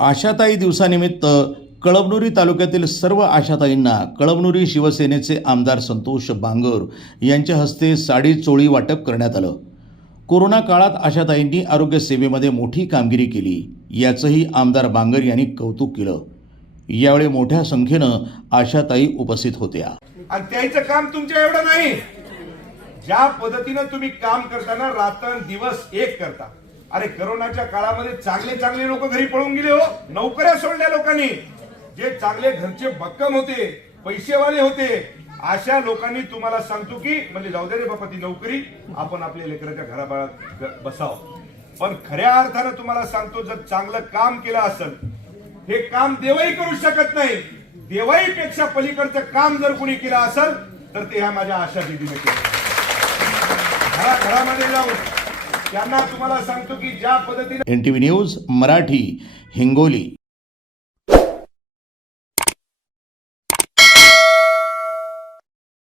आशाताई दिवसानिमित्त कळमनुरी तालुक्यातील सर्व आशाताईंना कळमनुरी शिवसेनेचे आमदार संतोष बांगर यांच्या हस्ते साडी चोळी वाटप करण्यात आलं. कोरोना काळात आशाताईंनी आरोग्य सेवेमध्ये मोठी कामगिरी केली याचंही आमदार बांगर यांनी कौतुक केलं. यावेळी मोठ्या संख्येनं आशाताई उपस्थित होत्या. आणि त्याचं काम तुमच्या एवढं नाही. ज्या पद्धतीनं तुम्ही काम करताना रात्र दिवस एक करता. अरे करोनाच्या काळामध्ये चांगले चांगले लोक घरी पळून गेले हो. नोकऱ्या सोडल्या लोकांनी. जे चांगले घरचे भक्कम होते पैसेवाले होते अशा लोकांनी तुम्हाला सांगतो की म्हणजे जाऊ दे रे बापा ती नोकरी आपण आपल्या लेकराच्या घराबाळात बसाव बसावं. पण खऱ्या अर्थानं तुम्हाला सांगतो जर चांगलं काम केलं असेल हे काम देवही करू शकत नाही. देवाईपेक्षा पलीकडचं काम जर कोणी केलं असेल तर ते ह्या माझ्या आशा दिदीने केलं. घरा घरामध्ये जाऊन त्यांना तुम्हाला सांगतो की ज्या पद्धतीने N T V news Marathi Hingoli.